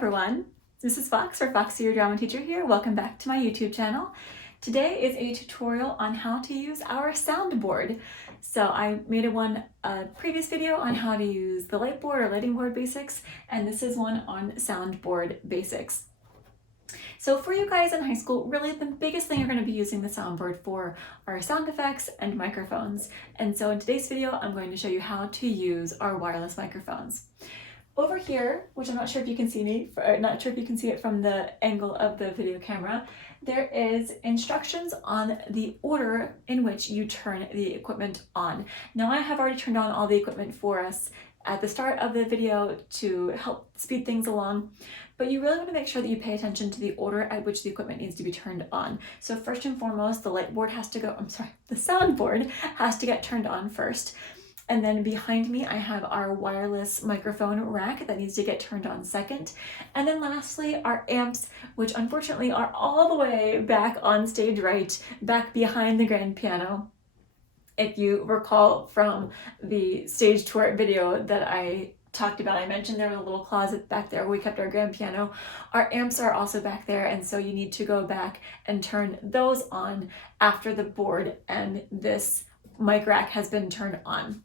everyone, this is Fox or Foxy, your drama teacher here. Welcome back to my YouTube channel. Today is a tutorial on how to use our soundboard. So I made a previous video on how to use the light board or lighting board basics, and this is one on soundboard basics. So for you guys in high school, really the biggest thing you're going to be using the soundboard for are sound effects and microphones. And so in today's video, I'm going to show you how to use our wireless microphones. Over here, which I'm not sure if you can see me, not sure if you can see it from the angle of the video camera, there is instructions on the order in which you turn the equipment on. Now I have already turned on all the equipment for us at the start of the video to help speed things along, but you really want to make sure that you pay attention to the order at which the equipment needs to be turned on. So first and foremost, the soundboard has to get turned on first. And then behind me, I have our wireless microphone rack that needs to get turned on second. And then lastly, our amps, which unfortunately are all the way back on stage right, back behind the grand piano. If you recall from the stage tour video that I talked about, I mentioned there was a little closet back there where we kept our grand piano. Our amps are also back there, and so you need to go back and turn those on after the board and this mic rack has been turned on.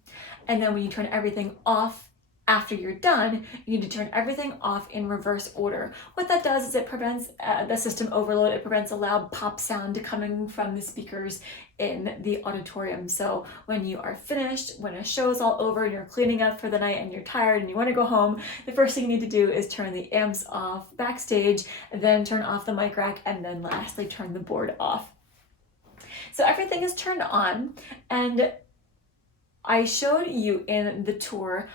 And then when you turn everything off after you're done, you need to turn everything off in reverse order. What that does is it prevents the system overload. It prevents a loud pop sound coming from the speakers in the auditorium. So when you are finished, when a show is all over and you're cleaning up for the night and you're tired and you want to go home, the first thing you need to do is turn the amps off backstage, then turn off the mic rack, and then lastly turn the board off. So everything is turned on, and I showed you in the tour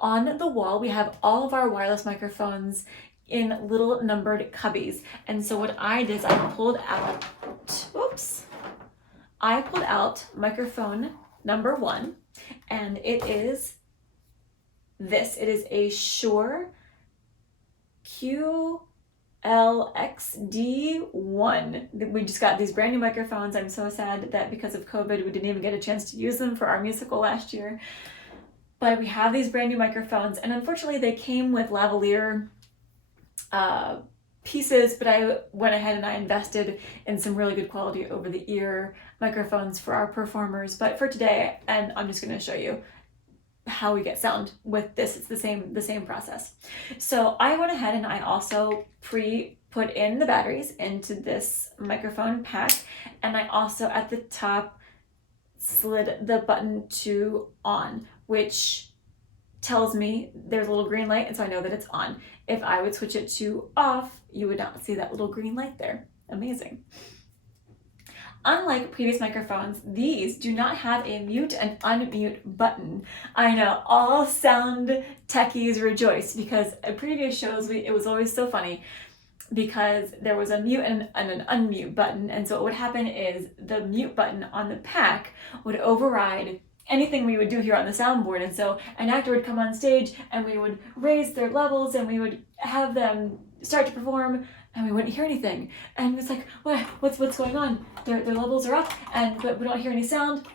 on the wall, we have all of our wireless microphones in little numbered cubbies. And so what I did is I pulled out microphone number 1, and it is this. It is a Shure LXD1. We just got these brand new microphones. I'm so sad that because of COVID, we didn't even get a chance to use them for our musical last year. But we have these brand new microphones, and unfortunately they came with lavalier pieces, but I went ahead and I invested in some really good quality over-the-ear microphones for our performers. But for today, and I'm just going to show you how we get sound with this. It's the same process. So I went ahead and I also put in the batteries into this microphone pack, and I also at the top slid the button to on, which tells me there's a little green light, and so I know that it's on. If I would switch it to off, you would not see that little green light there. Amazing. Unlike previous microphones, these do not have a mute and unmute button. I know all sound techies rejoice because at previous shows it was always so funny because there was a mute and an unmute button, and so what would happen is the mute button on the pack would override anything we would do here on the soundboard, and so an actor would come on stage and we would raise their levels and we would have them start to perform, and we wouldn't hear anything. And it's like, what's going on? Their levels are up, but we don't hear any sound.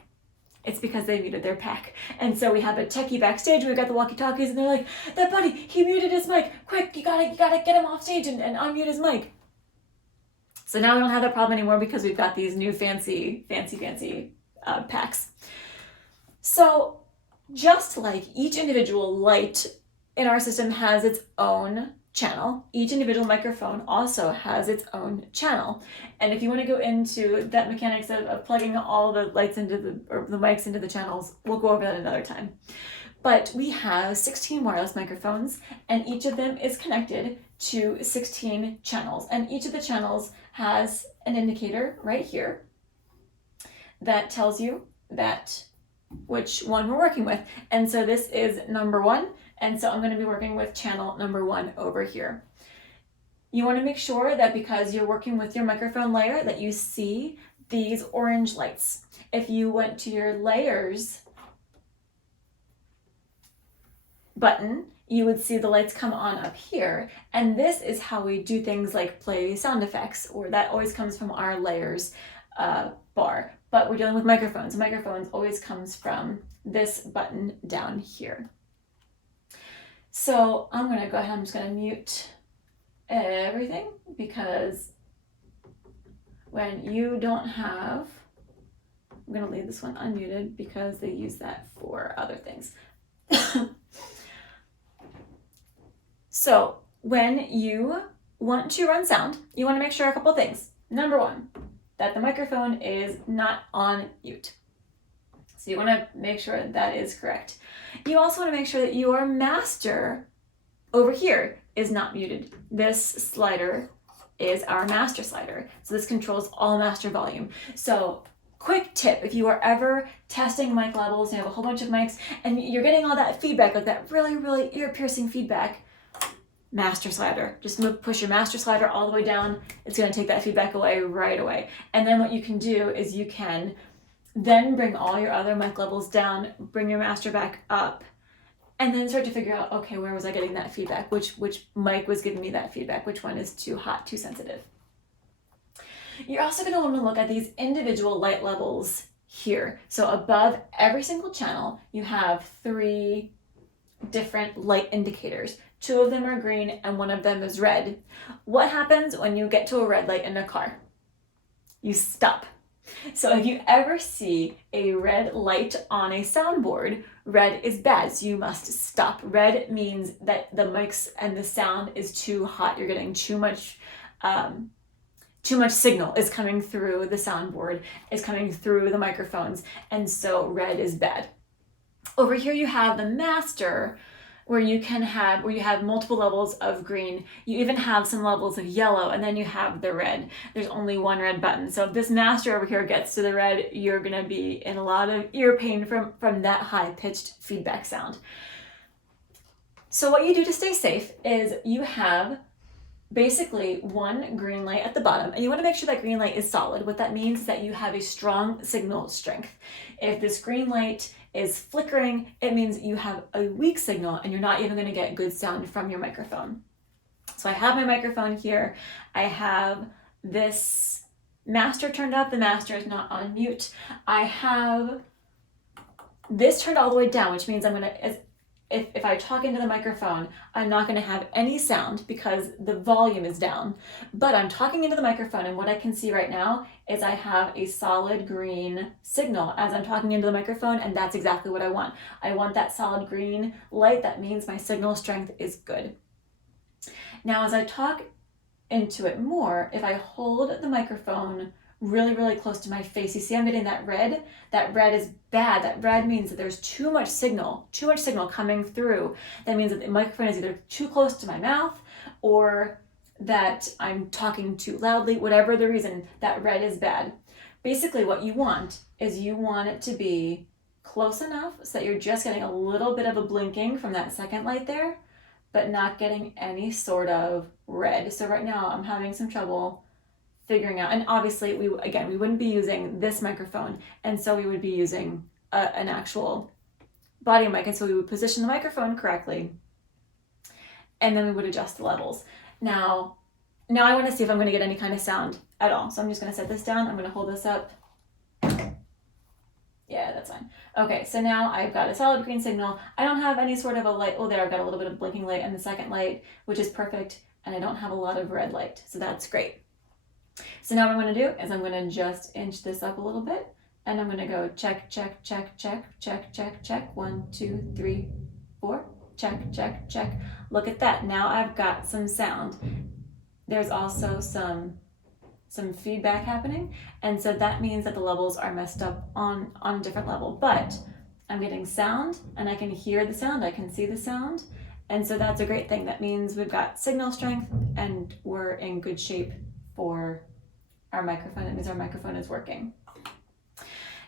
It's because they muted their pack. And so we have a techie backstage, we've got the walkie-talkies, and they're like, that buddy, he muted his mic. Quick, you gotta get him off stage and unmute his mic. So now we don't have that problem anymore because we've got these new fancy packs. So just like each individual light in our system has its own channel, each individual microphone also has its own channel. And if you want to go into that mechanics of plugging all the lights into the mics into the channels, we'll go over that another time. But we have 16 wireless microphones, and each of them is connected to 16 channels. And each of the channels has an indicator right here that tells you which one we're working with. And so this is number 1. And so I'm going to be working with channel number 1 over here. You want to make sure that because you're working with your microphone layer that you see these orange lights. If you went to your layers button, you would see the lights come on up here. And this is how we do things like play sound effects, or that always comes from our layers bar. But we're dealing with microphones. Microphones always comes from this button down here. So I'm going to go ahead, I'm just going to mute everything, because when you don't have, I'm going to leave this one unmuted because they use that for other things. So when you want to run sound, you want to make sure a couple things. Number one, that the microphone is not on mute. So you want to make sure that is correct. You also want to make sure that your master over here is not muted. This slider is our master slider. So this controls all master volume. So quick tip, if you are ever testing mic levels, you have a whole bunch of mics and you're getting all that feedback, like that really, really ear-piercing feedback, master slider. Just push your master slider all the way down. It's going to take that feedback away right away. And then what you can do is you can then bring all your other mic levels down, bring your master back up, and then start to figure out, okay, where was I getting that feedback? Which mic was giving me that feedback? Which one is too hot, too sensitive? You're also going to want to look at these individual light levels here. So above every single channel, you have 3 different light indicators. 2 of them are green and 1 of them is red. What happens when you get to a red light in a car? You stop. So if you ever see a red light on a soundboard, red is bad, so you must stop. Red means that the mics and the sound is too hot. You're getting too much signal is coming through the soundboard, is coming through the microphones, and so red is bad. Over here you have the master, where you have multiple levels of green. You even have some levels of yellow, and then you have the red. There's only 1 red button. So if this master over here gets to the red, you're gonna be in a lot of ear pain from that high-pitched feedback sound. So what you do to stay safe is you have basically 1 green light at the bottom, and you want to make sure that green light is solid. What that means is that you have a strong signal strength. If this green light is flickering, it means you have a weak signal and you're not even going to get good sound from your microphone. So I have my microphone here. I have this master turned up. The master is not on mute. I have this turned all the way down, which means I'm going to, if I talk into the microphone, I'm not going to have any sound because the volume is down. But I'm talking into the microphone, and what I can see right now is I have a solid green signal as I'm talking into the microphone, and that's exactly what I want. I want that solid green light. That means my signal strength is good. Now, as I talk into it more, if I hold the microphone really, really close to my face, you see I'm getting that red. That red is bad. That red means that there's too much signal coming through. That means that the microphone is either too close to my mouth or that I'm talking too loudly. Whatever the reason, that red is bad. Basically what you want is you want it to be close enough so that you're just getting a little bit of a blinking from that second light there, but not getting any sort of red. So right now I'm having some trouble figuring out, and obviously we wouldn't be using this microphone, and so we would be using an actual body mic, and so we would position the microphone correctly, and then we would adjust the levels. Now I want to see if I'm going to get any kind of sound at all, so I'm just going to set this down. I'm going to hold this up. Yeah, that's fine. Okay, so now I've got a solid green signal. I don't have any sort of a light. Oh, there, I've got a little bit of blinking light in the second light, which is perfect, and I don't have a lot of red light, so that's great. So now what I'm going to do is I'm going to just inch this up a little bit, and I'm going to go check, check, check, check, check, check, check, 1, 2, 3, 4, check, check, check. Look at that. Now I've got some sound. There's also some feedback happening, and so that means that the levels are messed up on a different level, but I'm getting sound, and I can hear the sound, I can see the sound, and so that's a great thing. That means we've got signal strength, and we're in good shape for our microphone. That means our microphone is working.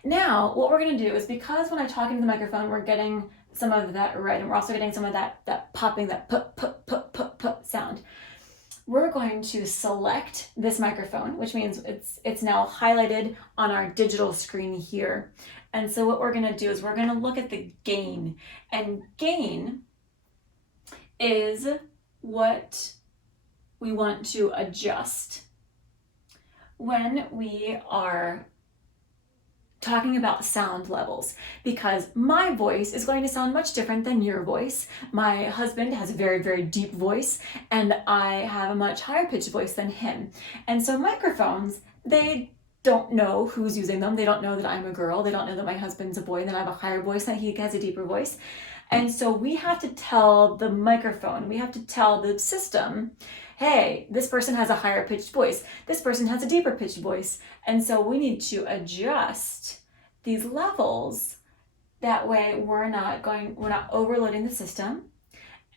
Now, what we're going to do is, because when I talk into the microphone, we're getting some of that red, and we're also getting some of that popping, that put sound. We're going to select this microphone, which means it's now highlighted on our digital screen here. And so what we're going to do is we're going to look at the gain, and gain is what we want to adjust when we are talking about sound levels, because my voice is going to sound much different than your voice. My husband has a very, very deep voice, and I have a much higher pitched voice than him. And so microphones, they don't know who's using them. They don't know that I'm a girl. They don't know that my husband's a boy and that I have a higher voice, that he has a deeper voice. And so we have to tell the microphone, we have to tell the system, hey, this person has a higher pitched voice. This person has a deeper pitched voice. And so we need to adjust these levels. That way we're not overloading the system,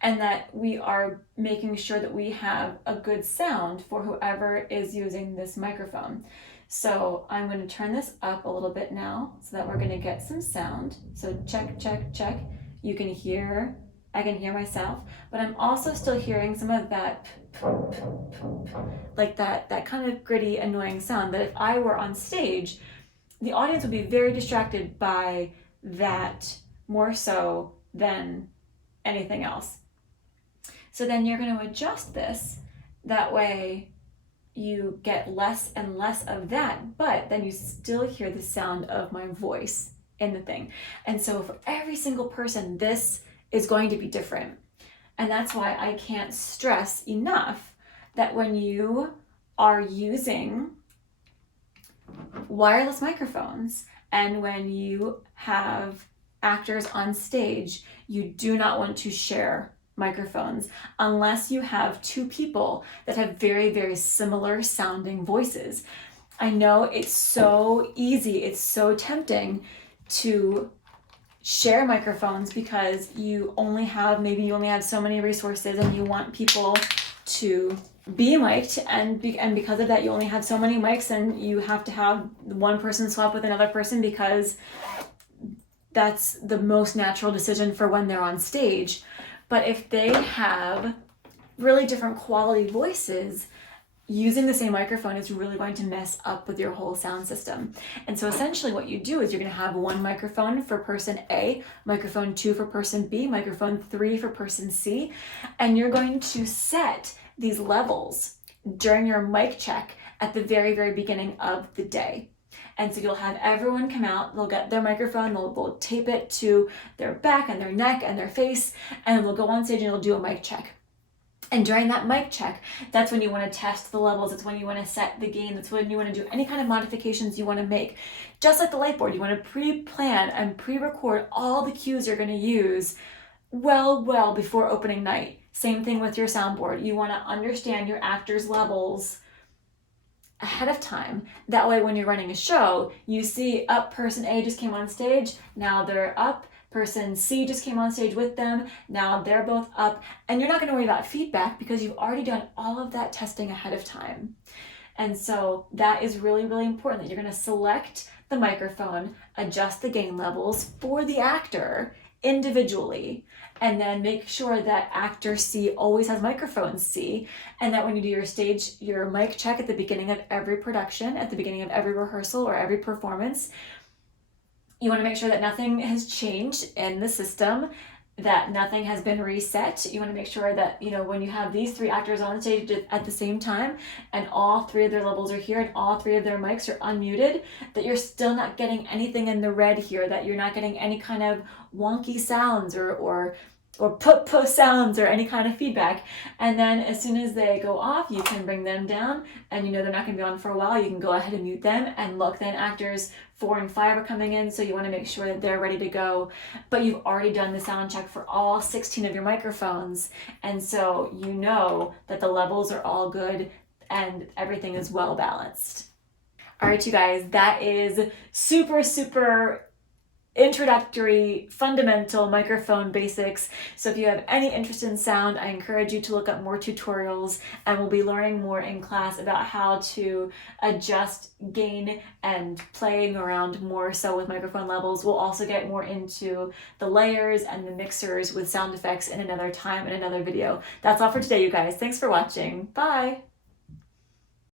and that we are making sure that we have a good sound for whoever is using this microphone. So I'm going to turn this up a little bit now so that we're going to get some sound. So check, check, check. I can hear myself, but I'm also still hearing some of that, like that kind of gritty, annoying sound that if I were on stage, the audience would be very distracted by that more so than anything else. So then you're going to adjust this. That way you get less and less of that, but then you still hear the sound of my voice in the thing. And so for every single person, this is going to be different. And that's why I can't stress enough that when you are using wireless microphones and when you have actors on stage, you do not want to share microphones unless you have two people that have very, very similar sounding voices. I know it's so easy, it's so tempting to share microphones because maybe you only have so many resources and you want people to be mic'd, and because of that you only have so many mics, and you have to have one person swap with another person because that's the most natural decision for when they're on stage. But if they have really different quality voices, using the same microphone is really going to mess up with your whole sound system. And so essentially what you do is you're going to have one microphone for person A, microphone 2 for person B, microphone 3 for person C, and you're going to set these levels during your mic check at the very, very beginning of the day. And so you'll have everyone come out, they'll get their microphone, they'll tape it to their back and their neck and their face, and they'll go on stage and they'll do a mic check. And during that mic check, that's when you want to test the levels, it's when you want to set the gain, that's when you want to do any kind of modifications you want to make. Just like the light board, you want to pre-plan and pre-record all the cues you're going to use well before opening night. Same thing with your soundboard. You want to understand your actors' levels ahead of time. That way when you're running a show, you see up person A just came on stage, now they're up. Person C just came on stage with them, now they're both up, and you're not going to worry about feedback because you've already done all of that testing ahead of time. And so that is really, really important, that you're going to select the microphone, adjust the gain levels for the actor individually, and then make sure that actor C always has microphone C, and that when you do your mic check at the beginning of every production, at the beginning of every rehearsal or every performance, you want to make sure that nothing has changed in the system, that nothing has been reset. You want to make sure that, when you have these 3 actors on stage at the same time and all 3 of their levels are here and all 3 of their mics are unmuted, that you're still not getting anything in the red here, that you're not getting any kind of wonky sounds or put sounds or any kind of feedback. And then as soon as they go off, you can bring them down, and they're not going to be on for a while. You can go ahead and mute them, and look, then actors 4 and 5 are coming in, so you want to make sure that they're ready to go. But you've already done the sound check for all 16 of your microphones, and so you know that the levels are all good and everything is well balanced. All right, you guys, that is super, super introductory, fundamental microphone basics. So if you have any interest in sound, I encourage you to look up more tutorials, and we'll be learning more in class about how to adjust gain and playing around more so with microphone levels. We'll also get more into the layers and the mixers with sound effects in another time in another video. That's all for today, you guys. Thanks for watching. Bye!